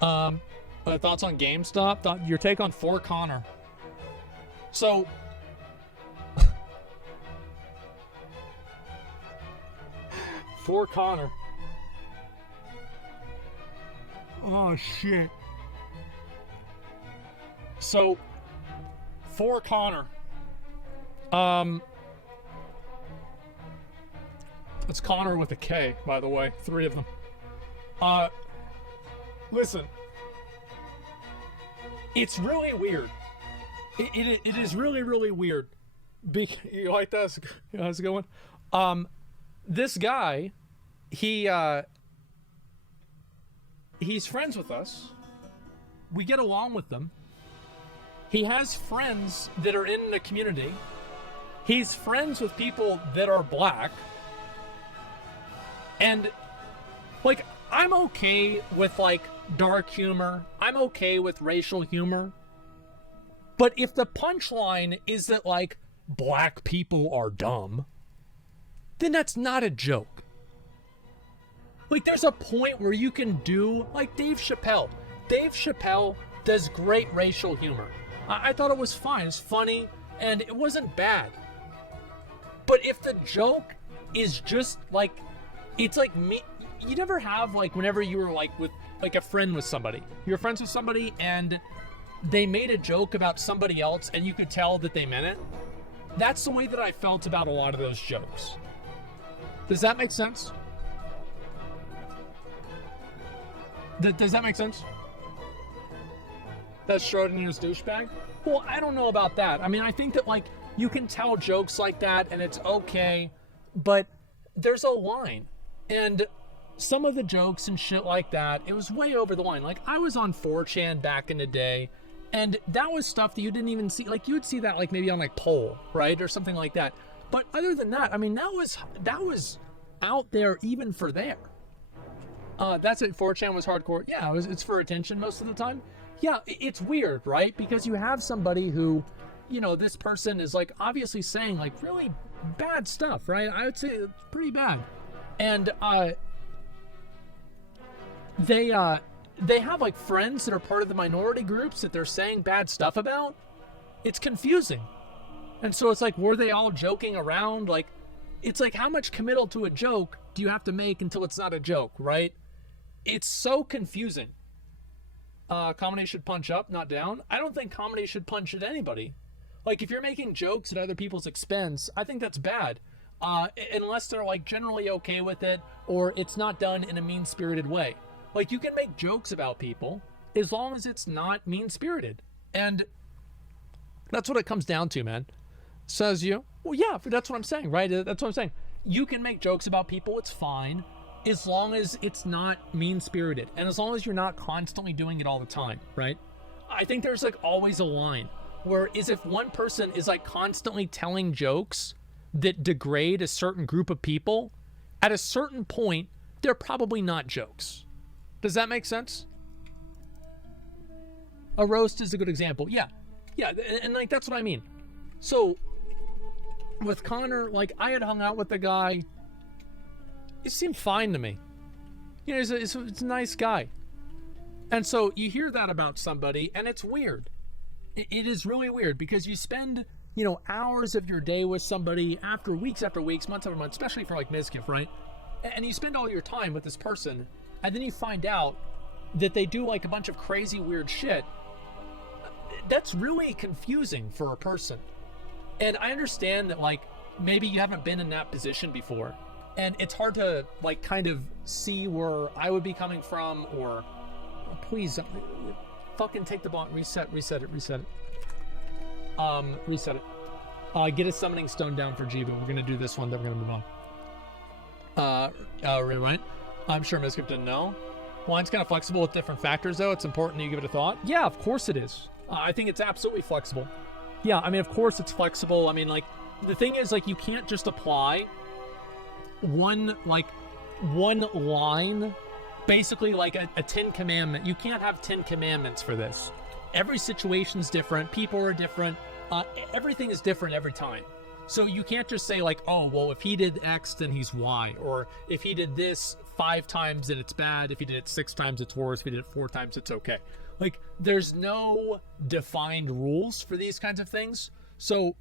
Thoughts on GameStop? Your take on 4Konner? So, 4Konner. Oh shit. So, 4Konner. It's Connor with a K, by the way. 3 of them. Listen. It's really weird. It is really, really weird. You like that? How's it going? This guy, he's friends with us. We get along with them. He has friends that are in the community. He's friends with people that are black. And, like, I'm okay with, like, dark humor. I'm okay with racial humor. But if the punchline is that, like, black people are dumb, then that's not a joke. Like, there's a point where you can do, like, Dave Chappelle. Dave Chappelle does great racial humor. I thought it was fine. It's funny, and it wasn't bad. But if the joke is just, like, it's like me, you never have, like, whenever you were, like, with, like, a friend with somebody. You were friends with somebody, and they made a joke about somebody else, and you could tell that they meant it. That's the way that I felt about a lot of those jokes. Does that make sense? Does that make sense? That's Schrodinger's douchebag? Well, I don't know about that. I mean, I think that, like, you can tell jokes like that, and it's okay, but there's a line. And some of the jokes and shit like that, it was way over the line. Like, I was on 4chan back in the day, and that was stuff that you didn't even see. Like, you would see that, like, maybe on, like, Poll, right? Or something like that. But other than that, I mean, that was out there even for there. That's it. 4chan was hardcore. Yeah, it's for attention most of the time. Yeah, it's weird, right? Because you have somebody who, you know, this person is, like, obviously saying, like, really bad stuff, right? I would say it's pretty bad. And they have, like, friends that are part of the minority groups that they're saying bad stuff about. It's confusing. And so it's like, were they all joking around? Like, it's like, how much committal to a joke do you have to make until it's not a joke, right? It's so confusing. Comedy should punch up, not down. I don't think comedy should punch at anybody. Like, if you're making jokes at other people's expense, I think that's bad. Unless they're, like, generally okay with it, or it's not done in a mean-spirited way. Like, you can make jokes about people as long as it's not mean-spirited. And that's what it comes down to, man. Says you. Well, yeah, that's what I'm saying, right? That's what I'm saying. You can make jokes about people, it's fine, as long as it's not mean-spirited. And as long as you're not constantly doing it all the time, right? I think there's, like, always a line. Whereas if one person is, like, constantly telling jokes that degrade a certain group of people, at a certain point, they're probably not jokes. Does that make sense? A roast is a good example. Yeah, and, like, that's what I mean. So, with Connor, like, I had hung out with the guy. He seemed fine to me. You know, he's a nice guy. And so you hear that about somebody, and it's weird. It is really weird, because you spend, you know, hours of your day with somebody after weeks, months after months, especially for, like, Mizkif, right? And you spend all your time with this person, and then you find out that they do, like, a bunch of crazy, weird shit. That's really confusing for a person. And I understand that, like, maybe you haven't been in that position before, and it's hard to, like, kind of see where I would be coming from, or please fucking take the ball, reset it. Reset it. Get a summoning stone down for Jiva. We're gonna do this one, then we're gonna move on. Right? I'm sure Mizkif didn't know. Line's kind of flexible with different factors, though. It's important you give it a thought. Yeah, of course it is. I think it's absolutely flexible. Yeah, I mean, of course it's flexible. I mean, like, the thing is, like, you can't just apply one line, basically like a 10 commandment. You can't have 10 commandments for this. Every situation's different. People are different. Everything is different every time. So you can't just say like, oh, well, if he did X, then he's Y. Or if he did this 5 times, then it's bad. If he did it 6 times, it's worse. If he did it 4 times, it's okay. Like, there's no defined rules for these kinds of things. So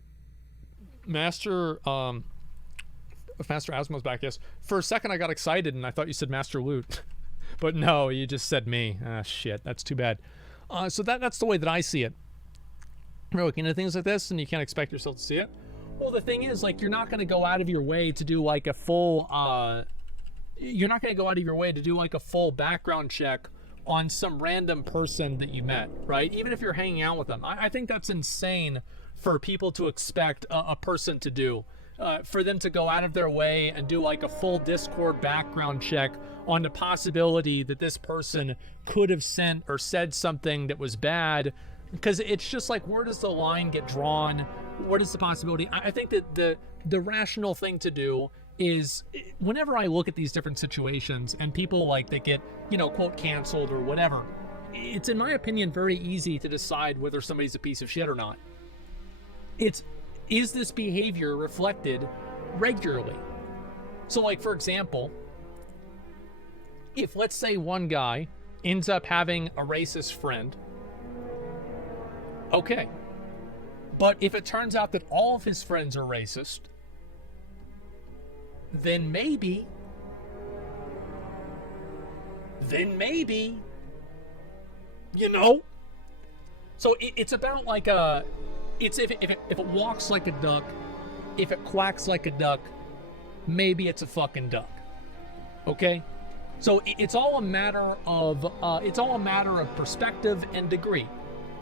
Master Asmo's back, yes. For a second, I got excited, and I thought you said Master Loot. But no, you just said me. Ah, shit, that's too bad. So that's the way that I see it. We're looking at things like this, and you can't expect yourself to see it. Well, the thing is, like, you're not going to go out of your way to do, like, a full, you're not going to go out of your way to do, like, a full background check on some random person that you met, right? Even if you're hanging out with them. I think that's insane for people to expect a person to do. For them to go out of their way and do like a full Discord background check on the possibility that this person could have sent or said something that was bad, because it's just like, where does the line get drawn? What is the possibility? I think that the rational thing to do is, whenever I look at these different situations and people like that get, you know, quote, canceled or whatever, it's, in my opinion, very easy to decide whether somebody's a piece of shit or not. Is this behavior reflected regularly? So, like, for example, if, let's say, one guy ends up having a racist friend, okay. But if it turns out that all of his friends are racist, then maybe, you know? So it's about like it's if it walks like a duck, if it quacks like a duck, maybe it's a fucking duck. Okay? So it's all a matter of perspective and degree.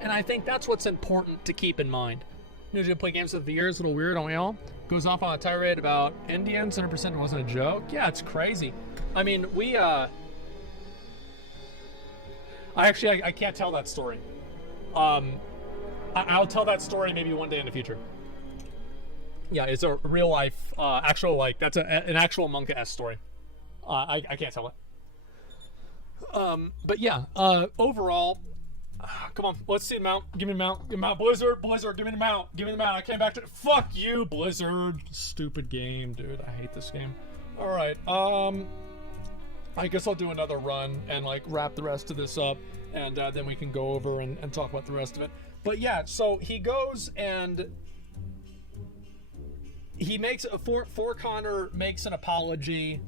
And I think that's what's important to keep in mind. You know, play games of the year is a little weird, don't we all? Goes off on a tirade about Indians, 100% wasn't a joke. Yeah, it's crazy. I mean, I can't tell that story. I'll tell that story maybe one day in the future. Yeah, it's a real life, actual, like, that's an actual Monka-esque story. I can't tell it. But yeah, overall, come on, let's see the mount. Give me the mount. Give me the mount. Blizzard, give me the mount. Give me the mount. I came back to it. Fuck you, Blizzard. Stupid game, dude. I hate this game. All right. I guess I'll do another run and like wrap the rest of this up, and then we can go over and talk about the rest of it. But yeah, so he goes and he makes a 4Konner makes an apology.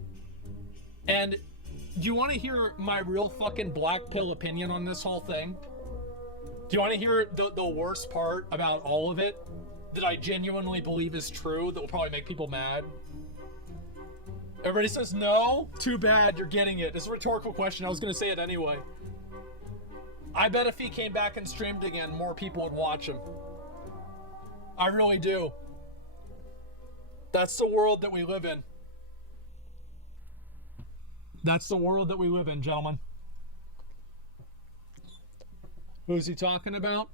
And do you want to hear my real fucking black pill opinion on this whole thing? Do you want to hear the worst part about all of it that I genuinely believe is true that will probably make people mad? Everybody says no? Too bad, you're getting it. It's a rhetorical question. I was going to say it anyway. I bet if he came back and streamed again, more people would watch him. I really do. That's the world that we live in. That's the world that we live in, gentlemen. Who's he talking about?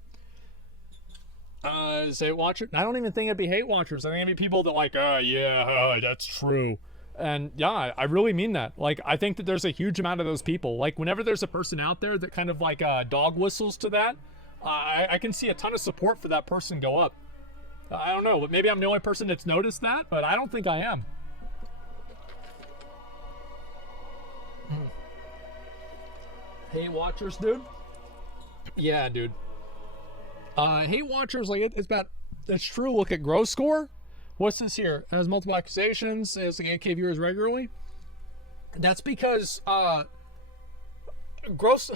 Is hate watcher? I don't even think it'd be hate watchers. I think it'd be people that like, yeah, that's true. And yeah, I really mean that. Like, I think that there's a huge amount of those people. Like, whenever there's a person out there that kind of like dog whistles to that, I can see a ton of support for that person go up. I don't know, but maybe I'm the only person that's noticed that, but I don't think I am. Hate watchers, dude? Yeah, dude. Hate watchers, like, it's true. Look at Gross Score. What's this here? It has multiple accusations. It has like 8K viewers regularly. That's because, Gross...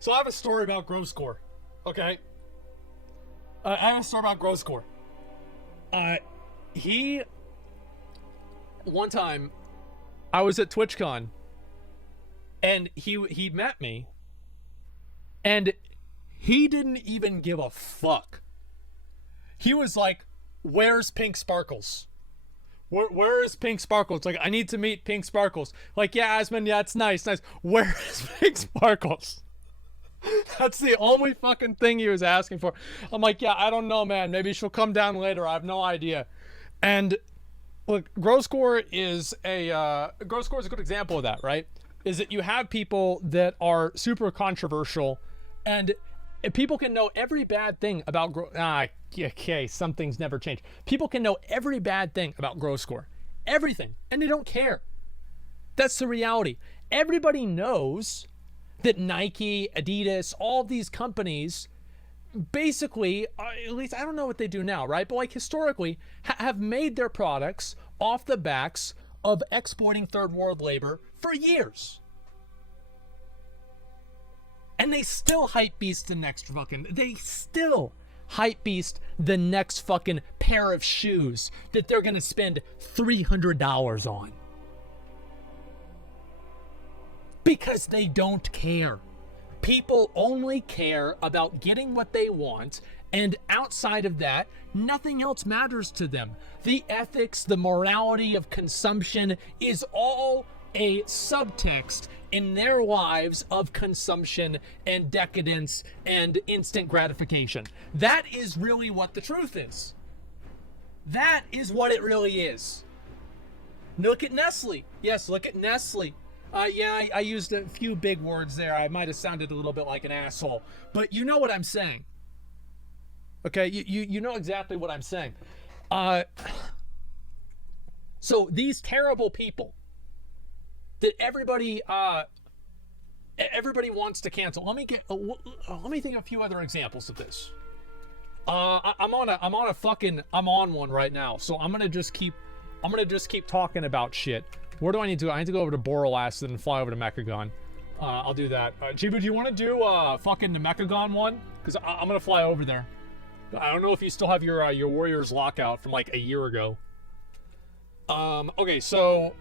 So I have a story about Gross Score. Okay? I have a story about Gross Score. One time, I was at TwitchCon, and he met me, and he didn't even give a fuck. He was like, where's Pink Sparkles? Where is Pink Sparkles? Like, I need to meet Pink Sparkles. Like, yeah, Asmon, yeah, it's nice. Where is Pink Sparkles? That's the only fucking thing he was asking for. I'm like, yeah, I don't know, man. Maybe she'll come down later. I have no idea. And look, Gross Score is a good example of that, right? Is that you have people that are super controversial, and People can know every bad thing about okay, some things never change. People can know every bad thing about growth score, everything, and they don't care. That's the reality. Everybody knows that Nike, Adidas, all these companies basically, at least I don't know what they do now, right? But like historically, have made their products off the backs of exploiting third world labor for years. And they still hype beast they still hype beast the next fucking pair of shoes that they're gonna spend $300 on. Because they don't care. People only care about getting what they want, and outside of that, nothing else matters to them. The ethics, the morality of consumption is all a subtext in their lives of consumption and decadence and instant gratification. That is really what the truth is. That is what it really is. Look at Nestle. Yes, look at Nestle. I used a few big words there. I might have sounded a little bit like an asshole, but you know what I'm saying. Okay, you know exactly what I'm saying. So these terrible people that everybody wants to cancel. Let me think of a few other examples of this. I'm on one right now, so I'm gonna just keep talking about shit. Where do I need to go? I need to go over to Borrelast and then fly over to Mechagon. I'll do that. Chibu, do you want to do fucking the Mechagon one? Because I'm gonna fly over there. I don't know if you still have your Warriors lockout from like a year ago. Okay, so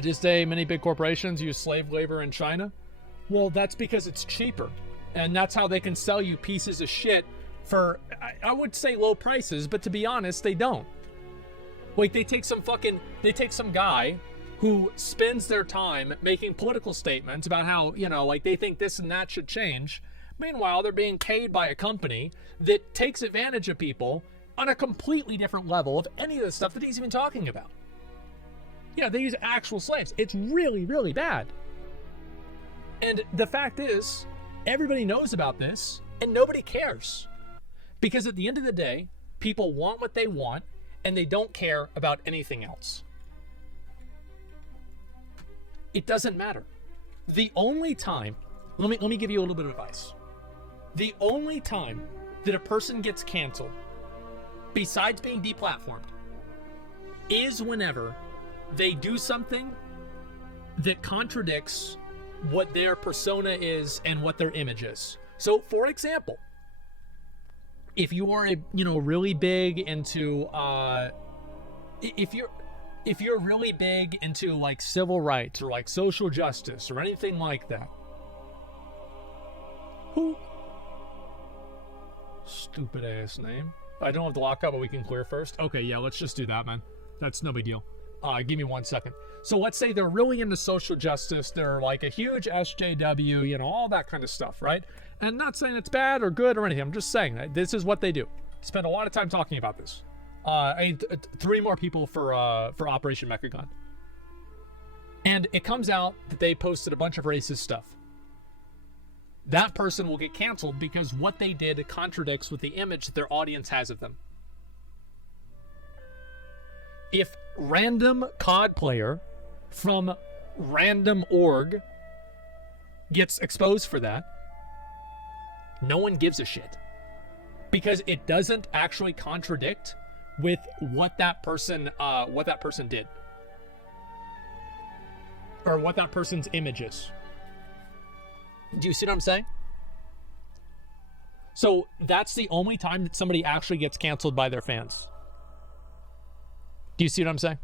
this day many big corporations use slave labor in China. Well, that's because it's cheaper, and that's how they can sell you pieces of shit for I would say low prices, but to be honest, they don't. Like, they take some guy who spends their time making political statements about how, you know, like they think this and that should change. Meanwhile, they're being paid by a company that takes advantage of people on a completely different level of any of the stuff that he's even talking about. Yeah, they use actual slaves. It's really, really bad. And the fact is, everybody knows about this and nobody cares. Because at the end of the day, people want what they want, and they don't care about anything else. It doesn't matter. The only time, let me give you a little bit of advice. The only time that a person gets canceled, besides being deplatformed, is whenever they do something that contradicts what their persona is and what their image is. So, for example, if you are really big into if you're really big into like civil rights or like social justice or anything like that. Who? Stupid ass name. I don't have the lockout, but we can clear first. Okay, yeah, let's just do that, man. That's no big deal. Give me 1 second. So let's say they're really into social justice. They're like a huge SJW, you know, all that kind of stuff, right? And not saying it's bad or good or anything. I'm just saying that this is what they do. Spend a lot of time talking about this. I need 3 more people for Operation Mechagon. And it comes out that they posted a bunch of racist stuff. That person will get canceled because what they did contradicts with the image that their audience has of them. If random COD player from random org gets exposed for that, no one gives a shit. Because it doesn't actually contradict with what that person did. Or what that person's image is. Do you see what I'm saying? So that's the only time that somebody actually gets canceled by their fans. Do you see what I'm saying?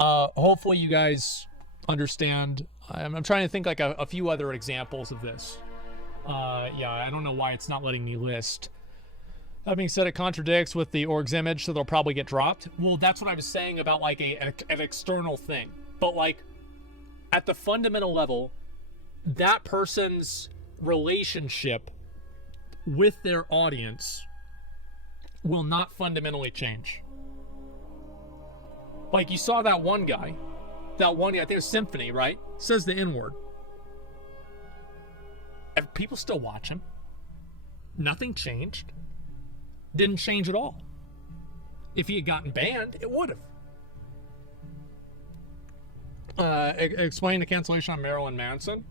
Hopefully you guys understand. I'm trying to think like a few other examples of this. Yeah, I don't know why it's not letting me list. That being said, it contradicts with the org's image, so they'll probably get dropped. Well, that's what I was saying about like an external thing. But like at the fundamental level, that person's relationship with their audience will not fundamentally change. Like you saw that one guy, I think it was Symphony, right? Says the N-word. People still watch him. Nothing changed. Didn't change at all. If he had gotten banned, it would have. Explain the cancellation on Marilyn Manson.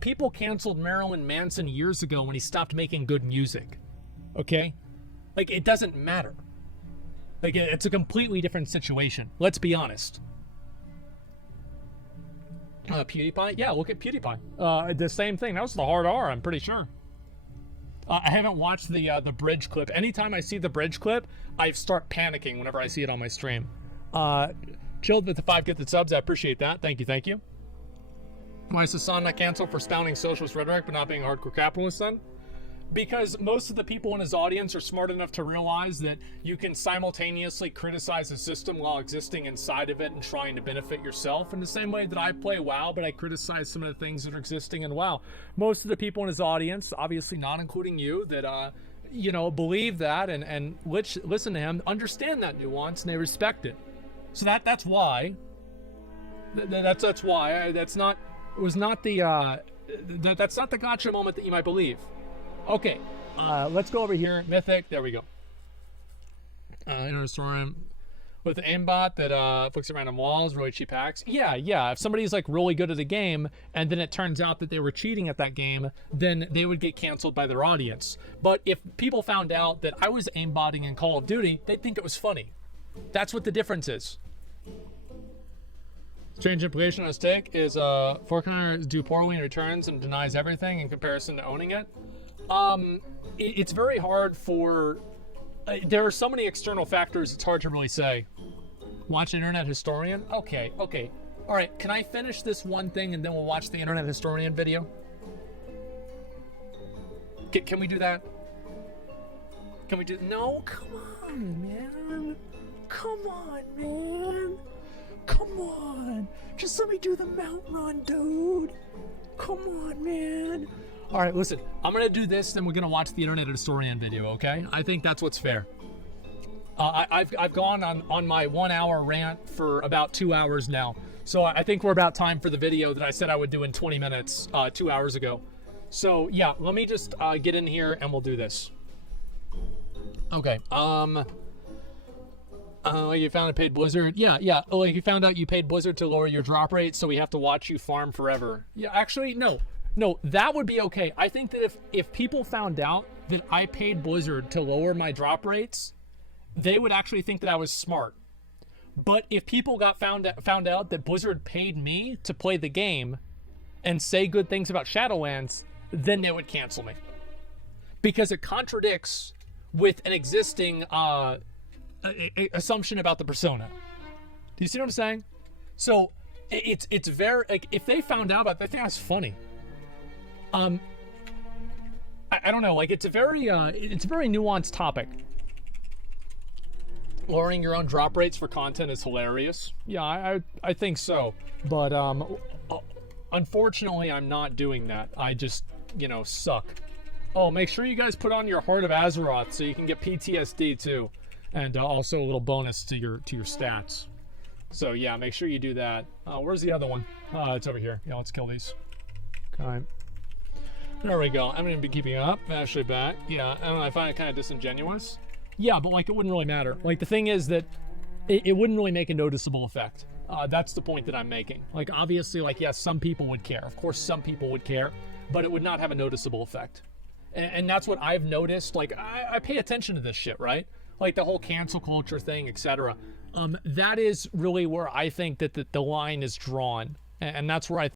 People canceled Marilyn Manson years ago when he stopped making good music. Okay? Like, it doesn't matter. Like, it's a completely different situation. Let's be honest. PewDiePie? Yeah, look at PewDiePie. The same thing. That was the hard R, I'm pretty sure. I haven't watched the bridge clip. Anytime I see the bridge clip, I start panicking whenever I see it on my stream. Chilled with the 5 gifted subs. I appreciate that. Thank you. Why is Hassan not canceled for spouting socialist rhetoric but not being a hardcore capitalist then? Because most of the people in his audience are smart enough to realize that you can simultaneously criticize a system while existing inside of it and trying to benefit yourself. In the same way that I play WoW, but I criticize some of the things that are existing in WoW. Most of the people in his audience, obviously not including you, that believe that and listen to him, understand that nuance, and they respect it. So that's why. That's why. That's not the gotcha moment that you might believe. Okay, let's go over here. Mythic, there we go. Storm with the aimbot that flicks at random walls, really cheap hacks. Yeah. If somebody's like really good at a game and then it turns out that they were cheating at that game, then they would get canceled by their audience. But if people found out that I was aimbotting in Call of Duty, they'd think it was funny. That's what the difference is. Strange implication on his take is 4Konner do poorly in returns and denies everything in comparison to owning it. It's very hard for... there are so many external factors, it's hard to really say. Watch Internet Historian? Okay. All right, can I finish this one thing and then we'll watch the Internet Historian video? Can we do that? Can we do... No, come on, man. Come on. Just let me do the mount run, dude. Come on, man. All right, listen, I'm going to do this, then we're going to watch the Internet Historian video, okay? I think that's what's fair. I've gone on my 1 hour rant for about 2 hours now. So I think we're about time for the video that I said I would do in 20 minutes 2 hours ago. So yeah, let me just get in here and we'll do this. Okay, like you found a paid Blizzard. Yeah. Like you found out you paid Blizzard to lower your drop rate, so we have to watch you farm forever. Yeah, actually, no, that would be okay. I think that if people found out that I paid Blizzard to lower my drop rates, they would actually think that I was smart. But if people found out that Blizzard paid me to play the game and say good things about Shadowlands, then they would cancel me. Because it contradicts with an existing assumption about the persona. Do you see what I'm saying? So it's very, like, if they found out about that, they think that's funny. I don't know, like it's a very nuanced topic. Lowering your own drop rates for content is hilarious. Yeah, I think so. But unfortunately, I'm not doing that. I just, suck. Oh, make sure you guys put on your Heart of Azeroth so you can get PTSD too. And also a little bonus to your stats. So yeah, make sure you do that. Where's the other one? It's over here. Yeah, let's kill these. Okay. There we go. I'm going to be keeping up. Actually back. Yeah, I don't know. I find it kind of disingenuous. Yeah, but like it wouldn't really matter. Like the thing is that it wouldn't really make a noticeable effect. That's the point that I'm making. Like obviously, like yes, some people would care. Of course, some people would care, but it would not have a noticeable effect. And that's what I've noticed. Like I pay attention to this shit, right? Like the whole cancel culture thing, etc. That is really where I think that the line is drawn, and that's where I